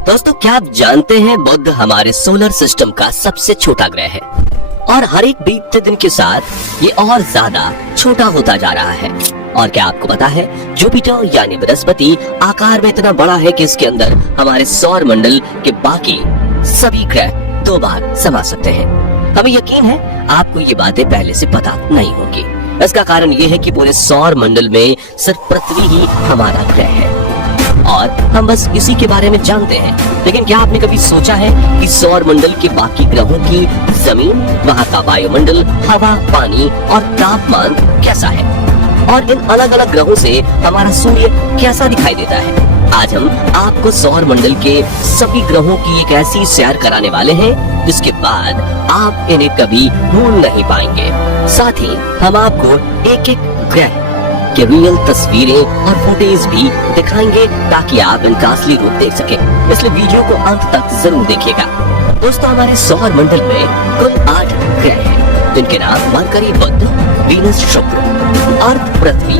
दोस्तों, क्या आप जानते हैं बुध हमारे सोलर सिस्टम का सबसे छोटा ग्रह है और हर एक बीतते दिन के साथ ये और ज्यादा छोटा होता जा रहा है। और क्या आपको पता है, जुपिटर यानी बृहस्पति आकार में इतना बड़ा है कि इसके अंदर हमारे सौर मंडल के बाकी सभी ग्रह 2 बार समा सकते हैं। हमें यकीन है आपको ये बातें पहले से पता नहीं होंगी। इसका कारण ये है कि पूरे सौर मंडल में सिर्फ पृथ्वी ही हमारा ग्रह है और हम बस इसी के बारे में जानते हैं। लेकिन क्या आपने कभी सोचा है कि सौर मंडल के बाकी ग्रहों की जमीन, वहाँ का वायुमंडल, हवा, पानी और तापमान कैसा है और इन अलग अलग ग्रहों से हमारा सूर्य कैसा दिखाई देता है? आज हम आपको सौर मंडल के सभी ग्रहों की एक ऐसी सैर कराने वाले हैं जिसके बाद आप इन्हें कभी भूल नहीं पाएंगे। साथ ही हम आपको एक एक ग्रह के रियल तस्वीरें और फुटेज भी दिखाएंगे ताकि आप इनका असली रूप देख सके। इसलिए वीडियो को अंत तक जरूर देखिएगा। दोस्तों, हमारे सौर मंडल में कुल 8 ग्रह हैं जिनके नाम mercury, Budh, Venus, Shukra, Earth, Prithvi,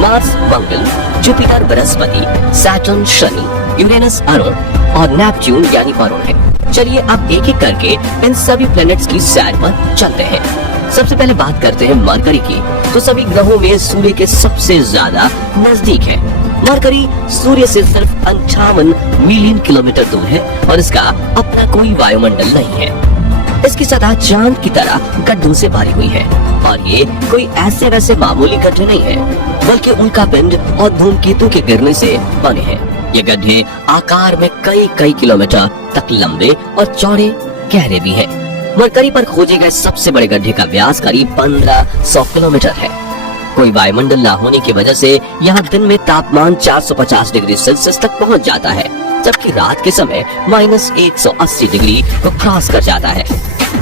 Mars, Mangal, Jupiter, Brihaspati, Saturn, Shani, Uranus, Arun और नेपच्यून यानी वरुण है। चलिए अब एक एक करके इन सभी प्लैनेट्स की सैर पर चलते हैं। सबसे पहले बात करते हैं मरकरी की, तो सभी ग्रहों में सूर्य के सबसे ज्यादा नजदीक है। मरकरी सूर्य से सिर्फ 58 मिलियन किलोमीटर दूर है और इसका अपना कोई वायुमंडल नहीं है। इसकी सतह चांद की तरह गड्ढों से भरी हुई है और ये कोई ऐसे वैसे मामूली गड्ढे नहीं है, बल्कि उनका पिंड और धूमकेतु के गिरने से बने हैं। ये गड्ढे आकार में कई किलोमीटर तक लंबे और चौड़े गहरे भी हैं। मरकरी पर खोजे गए सबसे बड़े गड्ढे का व्यास करीब 1500 किलोमीटर है। कोई वायुमंडल न होने की वजह से यहाँ दिन में तापमान 450 डिग्री सेल्सियस तक पहुँच जाता है, जबकि रात के समय -180 डिग्री को क्रॉस कर जाता है।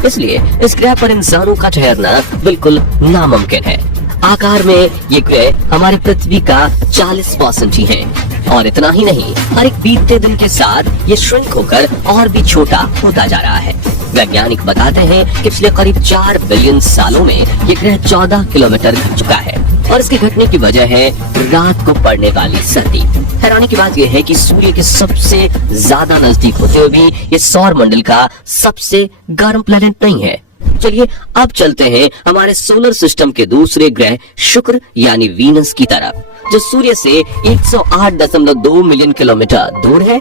इसलिए इस ग्रह पर इंसानों का ठहरना बिल्कुल नामुमकिन है। आकार में ये ग्रह हमारी पृथ्वी का 40% ही है। और इतना ही नहीं, हर एक बीतते दिन के साथ ये श्रिंक होकर और भी छोटा होता जा रहा है। वैज्ञानिक बताते हैं कि पिछले करीब 4 बिलियन सालों में ये ग्रह 14 किलोमीटर घट चुका है और इसके घटने की वजह है रात को पड़ने वाली सर्दी। हैरानी की बात यह है कि सूर्य के सबसे ज्यादा नजदीक होते हुए भी ये सौर मंडल का सबसे गर्म प्लेनेट नहीं है। चलिए अब चलते हैं हमारे सोलर सिस्टम के दूसरे ग्रह शुक्र यानी वीनस की तरफ, जो सूर्य से 108.2 मिलियन किलोमीटर दूर है।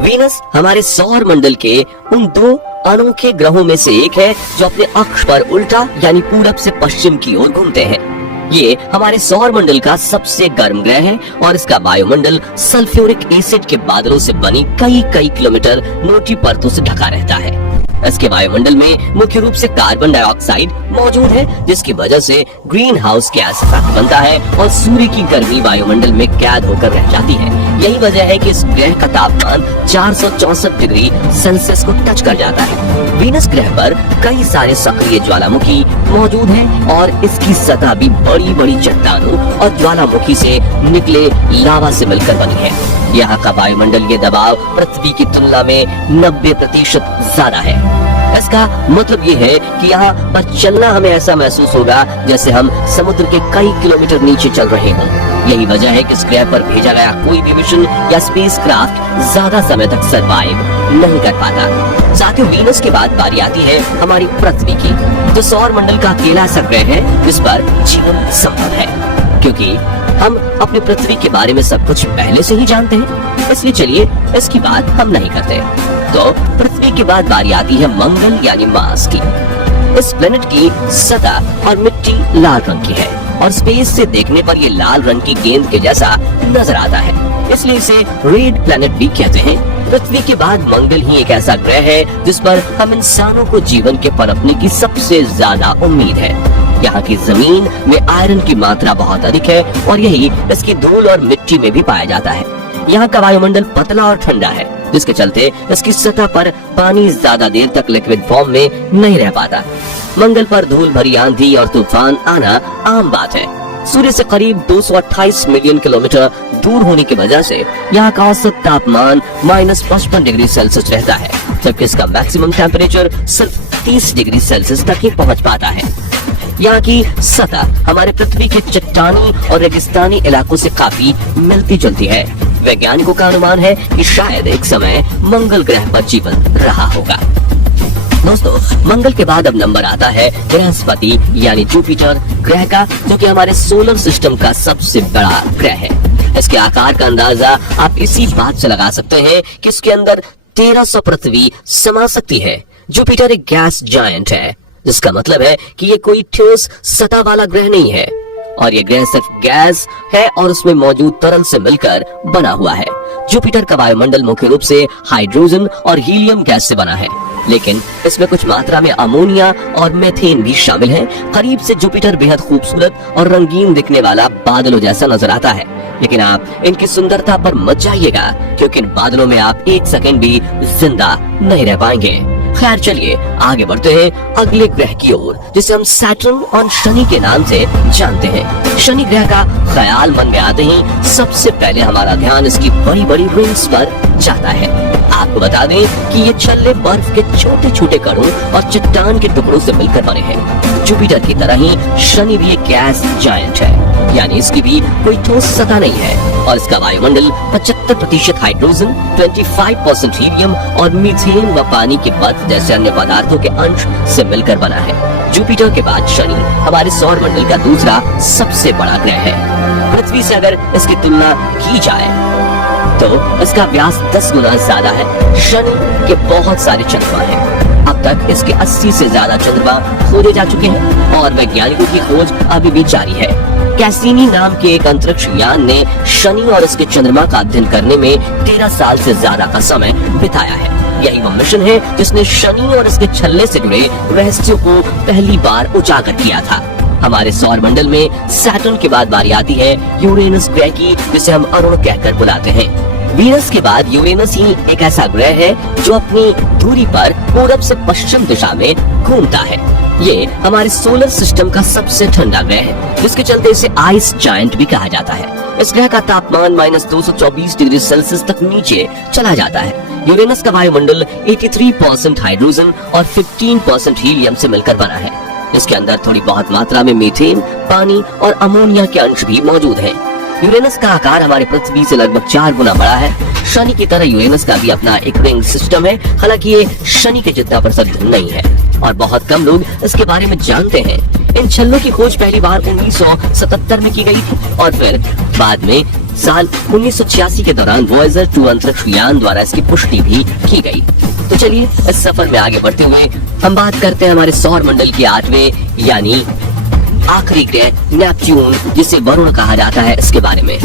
वीनस हमारे सौर मंडल के उन 2 अनोखे ग्रहों में से एक है जो अपने अक्ष पर उल्टा यानी पूरब से पश्चिम की ओर घूमते हैं। ये हमारे सौर मंडल का सबसे गर्म ग्रह है और इसका वायुमंडल सल्फ्यूरिक एसिड के बादलों से बनी कई किलोमीटर मोटी परतों से ढका रहता है। इसके वायुमंडल में मुख्य रूप से कार्बन डाइऑक्साइड मौजूद है, जिसकी वजह से ग्रीन हाउस गैस बनता है और सूर्य की गर्मी वायुमंडल में कैद होकर रह जाती है। यही वजह है कि इस ग्रह का तापमान 464 डिग्री सेल्सियस को टच कर जाता है। वीनस ग्रह पर कई सारे सक्रिय ज्वालामुखी मौजूद हैं और इसकी सतह भी बड़ी चट्टानों और ज्वालामुखी से निकले लावा से मिलकर बनी है। यहाँ का वायुमंडलीय दबाव पृथ्वी की तुलना में 90% ज्यादा है। इसका मतलब ये है कि यहाँ पर चलना हमें ऐसा महसूस होगा जैसे हम समुद्र के कई किलोमीटर नीचे चल रहे हों। यही वजह है कि इस ग्रह पर भेजा गया कोई भी मिशन या स्पेसक्राफ्ट ज्यादा समय तक सरवाइव नहीं कर पाता। साथ ही वीनस के बाद बारी आती है हमारी पृथ्वी की, जो सौर मंडल का अकेला ऐसा ग्रह है जिस पर जीवन संभव है। क्योंकि हम अपनी पृथ्वी के बारे में सब कुछ पहले से ही जानते हैं, इसलिए चलिए इसकी बात हम नहीं करते। तो पृथ्वी के बाद बारी आती है मंगल यानी मार्स की। इस प्लेनेट की सतह और मिट्टी लाल रंग की है और स्पेस से देखने पर ये लाल रंग की गेंद के जैसा नजर आता है, इसलिए इसे रेड प्लेनेट भी कहते हैं। पृथ्वी के बाद मंगल ही एक ऐसा ग्रह है जिस पर हम इंसानों को जीवन के पनपने की सबसे ज्यादा उम्मीद है। यहाँ की जमीन में आयरन की मात्रा बहुत अधिक है और यही इसकी धूल और मिट्टी में भी पाया जाता है। यहाँ का वायुमंडल पतला और ठंडा है, जिसके चलते इसकी सतह पर पानी ज्यादा देर तक लिक्विड फॉर्म में नहीं रह पाता। मंगल पर धूल भरी आंधी और तूफान आना आम बात है। सूर्य से करीब 228 मिलियन किलोमीटर दूर होने की वजह से यहाँ का औसत तापमान -55 डिग्री सेल्सियस रहता है, जबकि इसका मैक्सिमम टेम्परेचर सिर्फ 30 डिग्री सेल्सियस तक ही पहुँच पाता है। यहाँ की सतह हमारे पृथ्वी के चट्टानी और रेगिस्तानी इलाकों से काफी मिलती जुलती है। वैज्ञानिकों का अनुमान है कि शायद एक समय मंगल ग्रह पर जीवन रहा होगा। दोस्तों, मंगल के बाद अब नंबर आता है बृहस्पति यानी जुपिटर ग्रह का, जो कि हमारे सोलर सिस्टम का सबसे बड़ा ग्रह है। इसके आकार का अंदाजा आप इसी बात से लगा सकते हैं कि इसके अंदर 1300 पृथ्वी समा सकती है। जुपिटर एक गैस जायंट है, जिसका मतलब है कि ये कोई ठोस सतह वाला ग्रह नहीं है, और ये ग्रह सिर्फ गैस है और उसमें मौजूद तरल से मिलकर बना हुआ है। जुपिटर का वायुमंडल मुख्य रूप से हाइड्रोजन और हीलियम गैस से बना है, लेकिन इसमें कुछ मात्रा में अमोनिया और मीथेन भी शामिल है। करीब से जुपिटर बेहद खूबसूरत और रंगीन दिखने वाला बादलों जैसा नजर आता है, लेकिन आप इनकी सुंदरता पर मत जाइएगा, क्योंकि इन बादलों में आप एक सेकंड भी जिंदा नहीं रह पाएंगे। खैर, चलिए आगे बढ़ते हैं अगले ग्रह की ओर, जिसे हम सैटर्न और शनि के नाम से जानते हैं। शनि ग्रह का ख्याल मन में आते ही सबसे पहले हमारा ध्यान इसकी बड़ी बड़ी रिंग्स पर जाता है। आपको बता दें कि ये छल्ले बर्फ के छोटे छोटे कणों और चट्टान के टुकड़ों से मिलकर बने हैं। जुपिटर की तरह ही शनि भी एक गैस जायंट है, यानी इसकी भी कोई ठोस सतह नहीं है, और इसका वायुमंडल 75% हाइड्रोजन, 25% हीलियम और मीथेन व पानी के बर्फ जैसे अन्य पदार्थों के अंश से मिलकर बना है। जुपिटर के बाद शनि हमारे सौर मंडल का दूसरा सबसे बड़ा ग्रह है। पृथ्वी से अगर इसकी तुलना की जाए तो इसका व्यास 10 गुना ज्यादा है। शनि के बहुत सारे चंद्रमा हैं। अब तक इसके 80 से ज्यादा चंद्रमा खोजे जा चुके हैं, और वैज्ञानिकों की खोज अभी भी जारी है। कैसिनी नाम के एक अंतरिक्ष यान ने शनि और इसके चंद्रमा का अध्ययन करने में 13 साल से ज्यादा का समय बिताया है। यही वो मिशन है जिसने शनि और इसके छल्ले से जुड़े रहस्यों को पहली बार उजागर किया था। हमारे सौर मंडल में सैटर्न के बाद बारी आती है यूरेनस ग्रह की, जिसे हम अरुण कहकर बुलाते हैं। वीनस के बाद यूरेनस ही एक ऐसा ग्रह है जो अपनी दूरी पर पूरब से पश्चिम दिशा में घूमता है। ये हमारे सोलर सिस्टम का सबसे ठंडा ग्रह है, जिसके चलते इसे आइस जायंट भी कहा जाता है। इस ग्रह का तापमान -224 डिग्री सेल्सियस तक नीचे चला जाता है। यूरेनस का वायुमंडल 83% हाइड्रोजन और 15% हीलियम से मिलकर बना है। इसके अंदर थोड़ी बहुत मात्रा में मीथेन, पानी और अमोनिया के अंश भी मौजूद हैं। यूरेनस का आकार हमारे पृथ्वी से लगभग 4 गुना बड़ा है। शनि की तरह यूरेनस का भी अपना एक रिंग सिस्टम है, हालांकि ये शनि के जितना प्रसिद्ध नहीं है, और बहुत कम लोग इसके बारे में जानते हैं। इन छल्लों की खोज पहली बार 1977 में की गई थी, और फिर बाद में साल 1986 के दौरान वॉयेजर 2 अंतरिक्ष यान द्वारा इसकी पुष्टि भी की गई। तो चलिए इस सफर में आगे बढ़ते हुए हम बात करते हैं हमारे सौर मंडल के 8वें यानी आखिरी ग्रह नेपच्यून, जिसे वरुण कहा जाता है, इसके बारे में।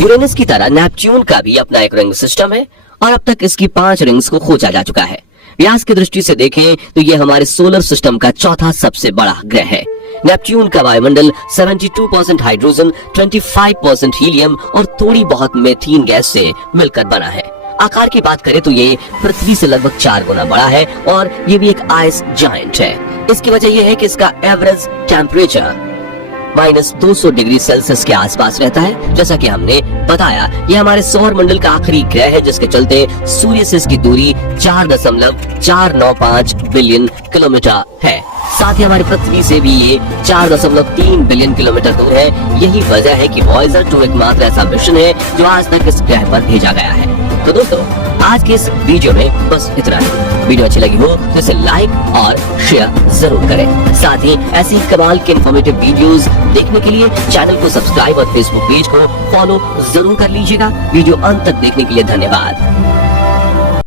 यूरेनस की तरह नेपच्यून का भी अपना एक रिंग सिस्टम है, और अब तक इसकी 5 रिंग्स को खोजा जा चुका है। व्यास की दृष्टि से देखें तो ये हमारे सोलर सिस्टम का चौथा सबसे बड़ा ग्रह है। नेपच्यून का वायुमंडल 72% हाइड्रोजन, 25% हीलियम और थोड़ी बहुत मीथेन गैस से मिलकर बना है। आकार की बात करें तो ये पृथ्वी से लगभग 4 गुना बड़ा है, और ये भी एक आइस जायंट है। इसकी वजह यह है कि इसका एवरेज टेम्परेचर -200 डिग्री सेल्सियस के आसपास रहता है। जैसा कि हमने बताया, यह हमारे सौर मंडल का आखिरी ग्रह है, जिसके चलते सूर्य से इसकी दूरी 4.495 बिलियन किलोमीटर है। साथ ही हमारी पृथ्वी से भी ये 4.3 बिलियन किलोमीटर दूर है। यही वजह है कि वॉयेजर 2 एकमात्र ऐसा मिशन है जो आज तक इस ग्रह पर भेजा गया है। तो दोस्तों, आज के इस वीडियो में बस इतना ही। वीडियो अच्छी लगी हो तो इसे लाइक और शेयर जरूर करें। साथ ही ऐसी कमाल के इन्फॉर्मेटिव वीडियोस देखने के लिए चैनल को सब्सक्राइब और फेसबुक पेज को फॉलो जरूर कर लीजिएगा। वीडियो अंत तक देखने के लिए धन्यवाद।